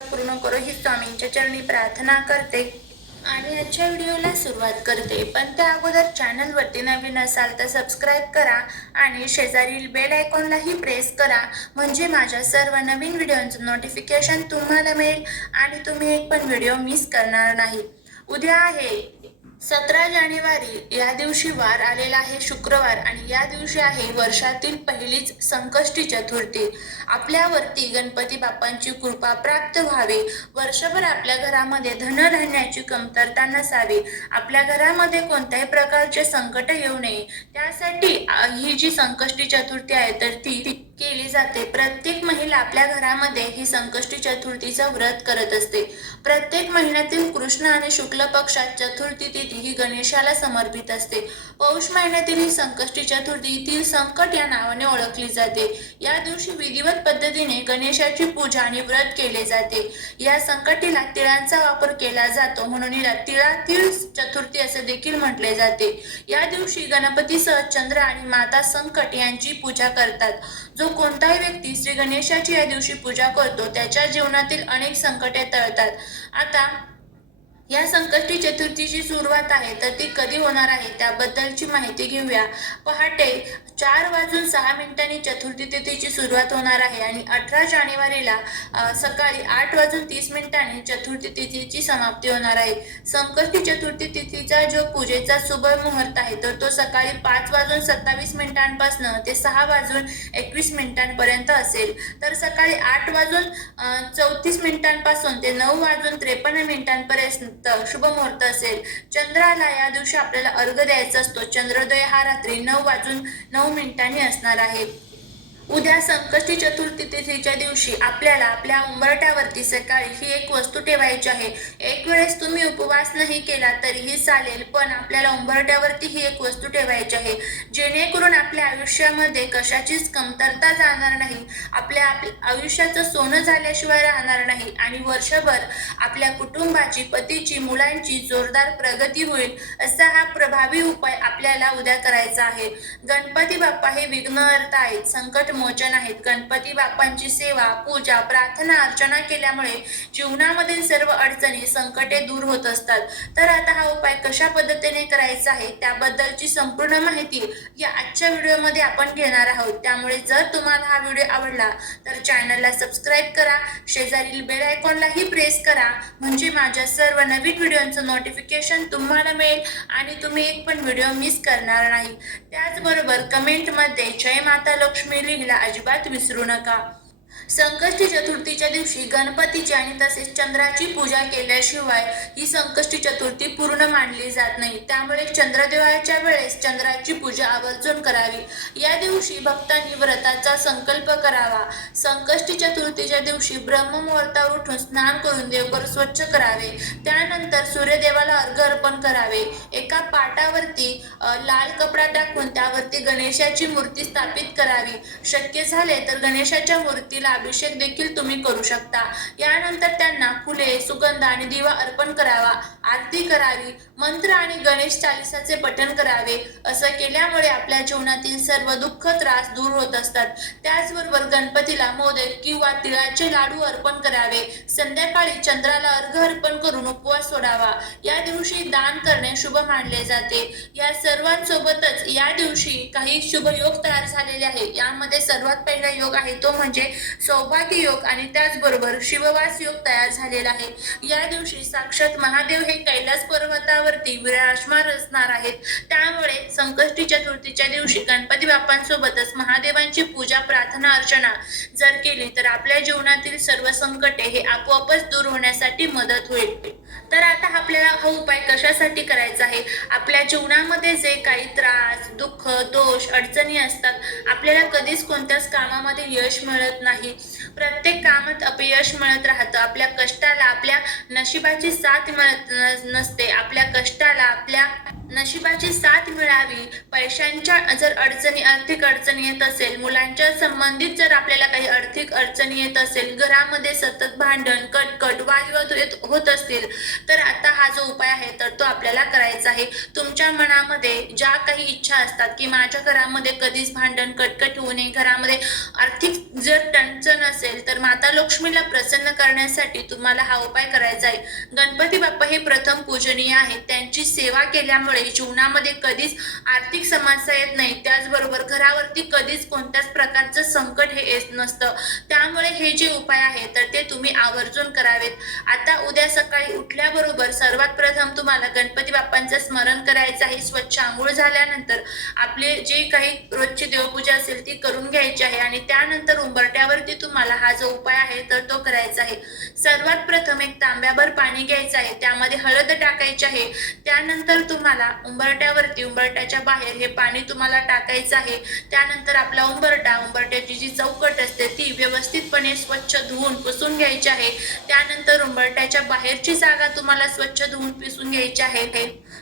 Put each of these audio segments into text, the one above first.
पूर्ण करो ही स्वामींच्या चरणी प्रार्थना करते. आणि आजच्या व्हिडिओला सुरुवात करते. पण त्या अगोदर चॅनलवरती नवीन असाल तर सबस्क्राईब करा आणि शेजारील बेल आयकॉनलाही प्रेस करा. म्हणजे माझ्या सर्व नवीन व्हिडिओंचं नोटिफिकेशन तुम्हाला मिळेल आणि तुम्ही एक पण व्हिडिओ मिस करणार नाही. उद्या आहे. सतरा जानेवारी या दिवशी वार आलेला आहे शुक्रवार आणि या दिवशी आहे वर्षातील पहिलीच संकष्टी चतुर्थी. आपल्यावरती गणपती बाप्पांची कृपा प्राप्त व्हावी. वर्षभर आपल्या घरामध्ये धनधान्याची कमतरता नसावी. आपल्या घरामध्ये कोणत्याही प्रकारचे संकट येऊ नये. त्यासाठी ही जी संकष्टी चतुर्थी आहे तर ती केली जाते. प्रत्येक महिला आपल्या घरामध्ये ही संकष्टी चतुर्थीचं व्रत करत असते. प्रत्येक महिन्यातील कृष्ण आणि शुक्ल पक्षात चतुर्थी तिथी ही गणेशाला समर्पित असते. पौष महिन्यातील ही संकष्टी चतुर्थी ती संकट या नावाने ओळखली जाते. या दिवशी विधिवत पद्धतीने गणेशाची पूजा आणि व्रत केले जाते. या संकटीला तिळांचा वापर केला जातो म्हणून हिला तिळातील चतुर्थी असे देखील म्हटले जाते. या दिवशी गणपतीसह चंद्र आणि माता संकट यांची पूजा करतात. जो कोणताही व्यक्ती श्री गणेशाची या दिवशी पूजा करतो त्याच्या जीवनातील अनेक संकटे तळतात आता या संकष्टी चतुर्थीची सुरुवात आहे तर ती कधी होणार आहे त्याबद्दलची माहिती घेऊया. पहाटे चार वाजून सहा मिनिटांनी चतुर्थी तिथीची सुरुवात होणार आहे आणि अठरा जानेवारीला सकाळी आठ वाजून तीस मिनिटांनी चतुर्थी तिथीची समाप्ती होणार आहे. संकष्टी चतुर्थी तिथीचा जो पूजेचा शुभ मुहूर्त आहे तर तो सकाळी पाच वाजून सत्तावीस मिनिटांपासून ते सहा वाजून एकवीस मिनिटांपर्यंत असेल. तर सकाळी आठ वाजून चौतीस मिनिटांपासून ते नऊ वाजून त्रेपन्न मिनिटांपर्यंत शुभ मुहूर्त असेल. चंद्राला या दिवशी आपल्याला अर्घ द्यायचा असतो. चंद्रोदय हा रात्री नऊ वाजून नऊ मिनिटांनी असणार आहे. उद्या संकष्टी चतुर्थी तिथीच्या दिवशी आपल्याला आपल्या उंबरट्यावरती सकाळी ही एक वस्तू ठेवायची आहे. एक वेळेस तुम्ही उपवास नाही केला तरीही चालेल पण आपल्याला उंबरट्यावरती ही एक वस्तू ठेवायची आहे. जेणेकरून आपल्या आयुष्यामध्ये कशाचीच कमतरता जाणार नाही. आपल्या आयुष्याचं सोनं झाल्याशिवाय राहणार नाही आणि वर्षभर आपल्या कुटुंबाची पतीची मुलांची जोरदार प्रगती होईल असा हा प्रभावी उपाय आपल्याला उद्या करायचा आहे. गणपती बाप्पा हे विघ्नहर्ता आहेत. संकट मोचन आहेत. गणपती बाप्पांची सेवा पूजा प्रार्थना अर्चना केल्यामुळे जीवनामधील सर्व अडचणी संकटे दूर होत असतात. तर आता हा उपाय कशा पद्धतीने करायचा आहे त्याबद्दलची संपूर्ण माहिती या आजच्या व्हिडिओमध्ये आपण घेणार आहोत. त्यामुळे जर तुम्हाला हा व्हिडिओ आवडला तर चॅनलला सबस्क्राईब करा शेजारील बेल आयकॉनलाही प्रेस करा म्हणजे माझ्या सर्व नवीन व्हिडिओंचं नोटिफिकेशन तुम्हाला मिळेल आणि तुम्ही एक पण व्हिडिओ मिस करणार नाही. त्याचबरोबर कमेंटमध्ये जय माता लक्ष्मी लिहिला अजिबात विसरू नका. संकष्टी चतुर्थीच्या दिवशी गणपतीची आणि तसेच चंद्राची पूजा केल्याशिवाय ही संकष्टी चतुर्थी पूर्ण मानली जात नाही. त्यामुळे चंद्रदेवाच्या वेळेस चंद्राची पूजा आवर्जून करावी. या दिवशी भक्तांनी व्रताचा संकल्प करावा. संकष्टी चतुर्थीच्या दिवशी ब्रह्ममुहूर्तावर उठून स्नान करून देवघर स्वच्छ करावे. त्यानंतर सूर्यदेवाला अर्घ अर्पण करावे. एका पाटावरती लाल कपडा टाकून त्यावरती गणेशाची मूर्ती स्थापित करावी. शक्य झाले तर गणेशाच्या मूर्तीला अभिषेक देखील तुम्ही करू शकता. यानंतर त्यांना फुले सुगंध आणि दिवा अर्पण करावा. आरती करावी. मंत्र आणि गणेश चालिसाचे पठण करावे. असं केल्यामुळे आपल्या जीवनातील सर्व दुःख त्रास दूर होत असतात. त्याचबरोबर गणपतीला मोदक किंवा तिळाचे लाडू अर्पण करावे. संध्याकाळी चंद्राला अर्घ अर्पण करून उपवास सोडावा. या दिवशी दान करणे शुभ मानले जाते. या सर्वांसोबतच या दिवशी काही शुभ योग तयार झालेले आहे यामध्ये सर्वात पहिला योग आहे तो म्हणजे सौभाग्य योग आणि त्याचबरोबर शिववास योग तयार झालेला आहे. या दिवशी साक्षात महादेव हे कैलास पर्वतावरती विराजमान असणार आहेत. त्यामुळे संकष्टी चतुर्थीच्या दिवशी गणपती बाप्पांसोबतच महादेवांची पूजा प्रार्थना अर्चना जर केली तर आपल्या जीवनातील सर्व संकटे हे आपोआपच दूर होण्यासाठी मदत होईल. तर आता आपल्याला हा उपाय कशासाठी करायचा आहे? आपल्या जीवनामध्ये जे काही त्रास दुःख दोष अडचणी असतात आपल्याला कधीच कोणत्याच कामामध्ये यश मिळत नाही. प्रत्येक कामात अपयश मिळत राहतं. आपल्या कष्टाला आपल्या नशिबाची साथ मिळत नसते. आपल्या कष्टाला आपल्या नशिबाची साथ मिळावी पैशांच्या जर अडचणी आर्थिक अडचणी येत असेल मुलांच्या संबंधित जर आपल्याला काही आर्थिक अडचणी येत असेल घरामध्ये सतत भांडण कटकट वादविवाद येत- होत असतील तर आता हा जो उपाय आहे तर तो आपल्याला करायचा आहे. तुमच्या मनामध्ये ज्या काही इच्छा असतात की माझ्या घरामध्ये कधीच भांडण कटकट होऊ नये घरामध्ये आर्थिक जर टंचन असेल तर माता लक्ष्मीला प्रसन्न करण्यासाठी तुम्हाला हा उपाय करायचा आहे. गणपती बाप्पा हे प्रथम पूजनीय आहेत त्यांची सेवा केल्यामुळे जीवनामध्ये कधीच आर्थिक समस्या येत नाही. त्याचबरोबर घरावरती कधीच कोणत्याच प्रकारचं संकट हे येत नसतं. त्यामुळे हे जे उपाय आहे तर ते तुम्ही आवर्जून करावेत. आता उद्या सकाळी उठल्याबरोबर सर्वात प्रथम तुम्हाला गणपती बाप्पांचं स्मरण करायचं आहे. स्वच्छ आंघोळ झाल्यानंतर आपले जे काही रोजची देवपूजा असेल ती करून घ्यायची आहे आणि त्यानंतर उंबरट्यावरती तुम्हाला हा जो उपाय आहे तर तो करायचा आहे. सर्वात प्रथम एक तांब्याभर पाणी घ्यायचं आहे. त्यामध्ये हळद टाकायची आहे. त्यानंतर तुम्हाला उंबरट्यावरती उंबरट्याच्या बाहेर हे पाणी तुम्हाला टाकायचं आहे. त्यानंतर आपला उंबरटा उंबरट्याची जी चौकट असते ती व्यवस्थितपणे स्वच्छ धुवून पुसून घ्यायची आहे. त्यानंतर उंबरट्याच्या बाहेरची जागा तुम्हाला स्वच्छ धुवून पिसून घ्यायची आहे.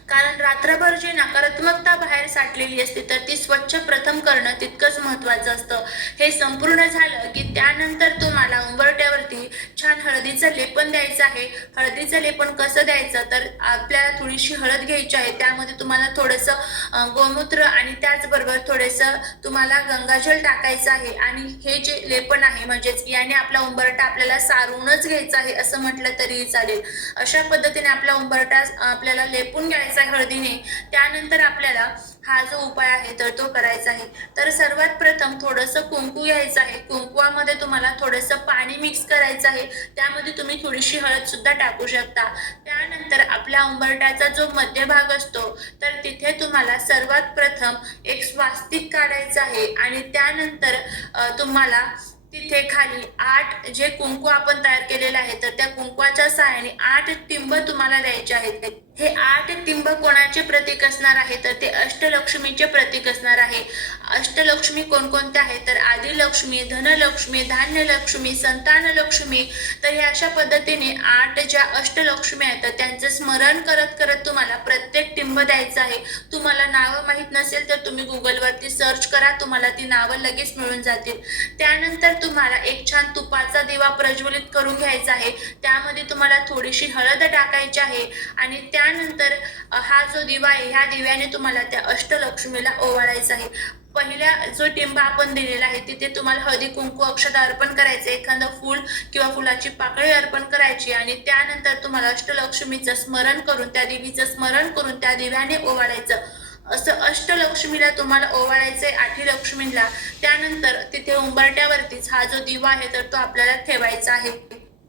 कारण रात्रभर जी नकारात्मकता बाहेर साठलेली असते तर ती स्वच्छ प्रथम करणं तितकंच महत्वाचं असतं. हे संपूर्ण झालं की त्यानंतर तुम्हाला उंबरट्यावरती छान हळदीचं लेपन द्यायचं आहे. हळदीचं लेपन कसं द्यायचं? तर आपल्याला थोडीशी हळद घ्यायची आहे. त्या त्यामध्ये तुम्हाला थोडंसं गोमूत्र आणि त्याचबरोबर थोडंसं तुम्हाला गंगाजल टाकायचं आहे. आणि हे जे लेपन आहे म्हणजेच याने आपला उंबरटा आपल्याला सारूनच घ्यायचा आहे असं म्हटलं तरीही चालेल. अशा पद्धतीने आपला उंबरटा आपल्याला लेपून घ्यायचा आहे हळदीने. त्यानंतर आपल्याला हा जो उपाय आहे तर तो करायचा आहे. तर सर्वात प्रथम थोडंसं कुंकू घ्यायचं आहे. कुंकुवामध्ये तुम्हाला थोडंसं पाणी मिक्स करायचं आहे. त्यामध्ये तुम्ही थोडीशी हळद सुद्धा टाकू शकता. त्यानंतर आपल्या उंबरट्याचा जो मध्यभाग असतो तर तिथे तुम्हाला सर्वात प्रथम एक स्वास्तिक काढायचं आहे. आणि त्यानंतर तुम्हाला तिथे खाली आठ जे कुंकू आपण तयार केलेलं आहे तर त्या कुंकवाच्या सहाय्याने आठ टिंब तुम्हाला द्यायचे आहेत. हे आठ तिंब कोणाचे प्रतीक असणार आहे तर ते अष्टलक्ष्मीचे प्रतीक असणार आहे. अष्टलक्ष्मी कोणकोणत्या आहेत? तर आदिलक्ष्मी धनलक्ष्मी धान्यलक्ष्मी संतानलक्ष्मी. तर हे अशा पद्धतीने आठ ज्या अष्टलक्ष्मी आहेत तर त्यांचं स्मरण करत करत तुम्हाला प्रत्येक टिंब द्यायचं आहे. तुम्हाला नावं माहीत नसेल तर तुम्ही गुगलवरती सर्च करा. तुम्हाला ती नावं लगेच मिळून जातील. त्यानंतर तुम्हाला एक छान तुपाचा दिवा प्रज्वलित करून घ्यायचा आहे. त्यामध्ये तुम्हाला थोडीशी हळद टाकायची आहे. आणि त्या त्यानंतर हा जो दिवा आहे ह्या दिव्याने तुम्हाला त्या अष्टलक्ष्मीला ओवाळायचा आहे. पहिल्या जो टिंब आपण दिलेला आहे तिथे तुम्हाला हळदी कुंकू अक्षता अर्पण करायचं एखादं फूल किंवा फुलाची पाकळी अर्पण करायची आणि त्यानंतर तुम्हाला अष्टलक्ष्मीचं स्मरण करून त्या देवीचं स्मरण करून त्या दिव्याने ओवाळायचं. असं अष्टलक्ष्मीला तुम्हाला ओवाळायचंय आठी लक्ष्मीला त्यानंतर तिथे उंबरट्यावरतीच हा जो दिवा आहे तर तो आपल्याला ठेवायचा आहे.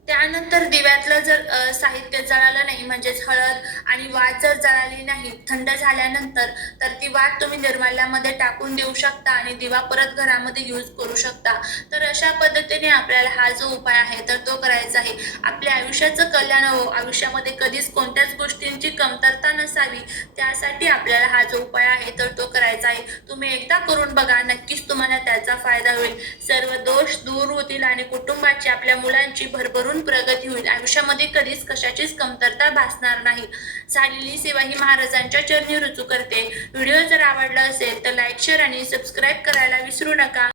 त्यानंतर दिव्यातलं जर साहित्य जळालं नाही म्हणजेच हळद आणि वात जर जळाली नाही थंड झाल्यानंतर तर ती वात तुम्ही निर्माल्यामध्ये टाकून देऊ शकता आणि दिवा परत घरामध्ये यूज करू शकता. तर अशा पद्धतीने आपल्याला हा जो उपाय आहे तर तो करायचा आहे. आपल्या आयुष्याचं कल्याण हो आयुष्यामध्ये कधीच कोणत्याच गोष्टींची कमतरता नसावी त्यासाठी आपल्याला हा जो उपाय आहे तर तो करायचा आहे. तुम्ही एकदा करून बघा नक्कीच तुम्हाला त्याचा फायदा होईल. सर्व दोष दूर होतील आणि कुटुंबाची आपल्या मुलांची भरभरून प्रगती होईल. आयुष्यामध्ये कधीच कशाचीच कमतरता भासणार नाही. झालेली सेवा ही महाराजांच्या चरणी रुजू करते. व्हिडिओ जर आवडला असेल तर लाईक शेअर आणि सबस्क्राईब करायला विसरू नका.